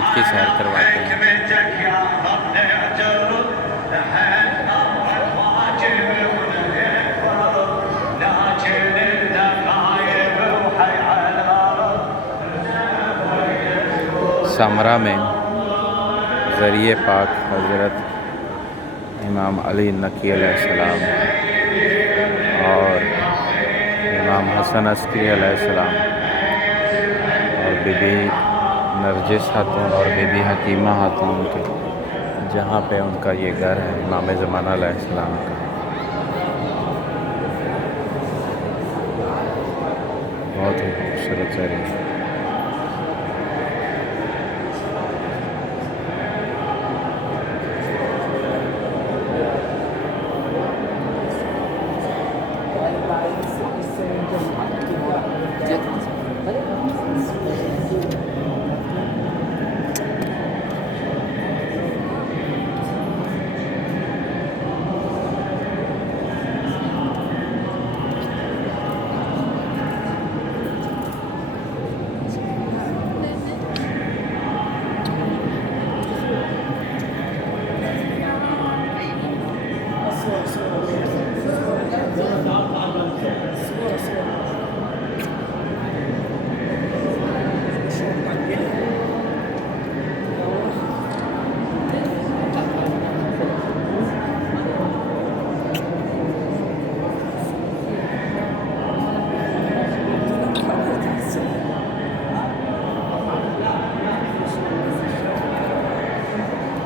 جنت کی سیر کرواتے ہیں۔ سامرا میں ذریعہ پاک حضرت امام علی نقی علیہ السلام اور امام حسن عسکری علیہ السلام اور بی بی نرجس خاتون اور بی بی حکیمہ خاتون کے جہاں پہ ان کا یہ گھر ہے امام زمانہ علیہ السلام کا، بہت ہی خوبصورت ذریعہ۔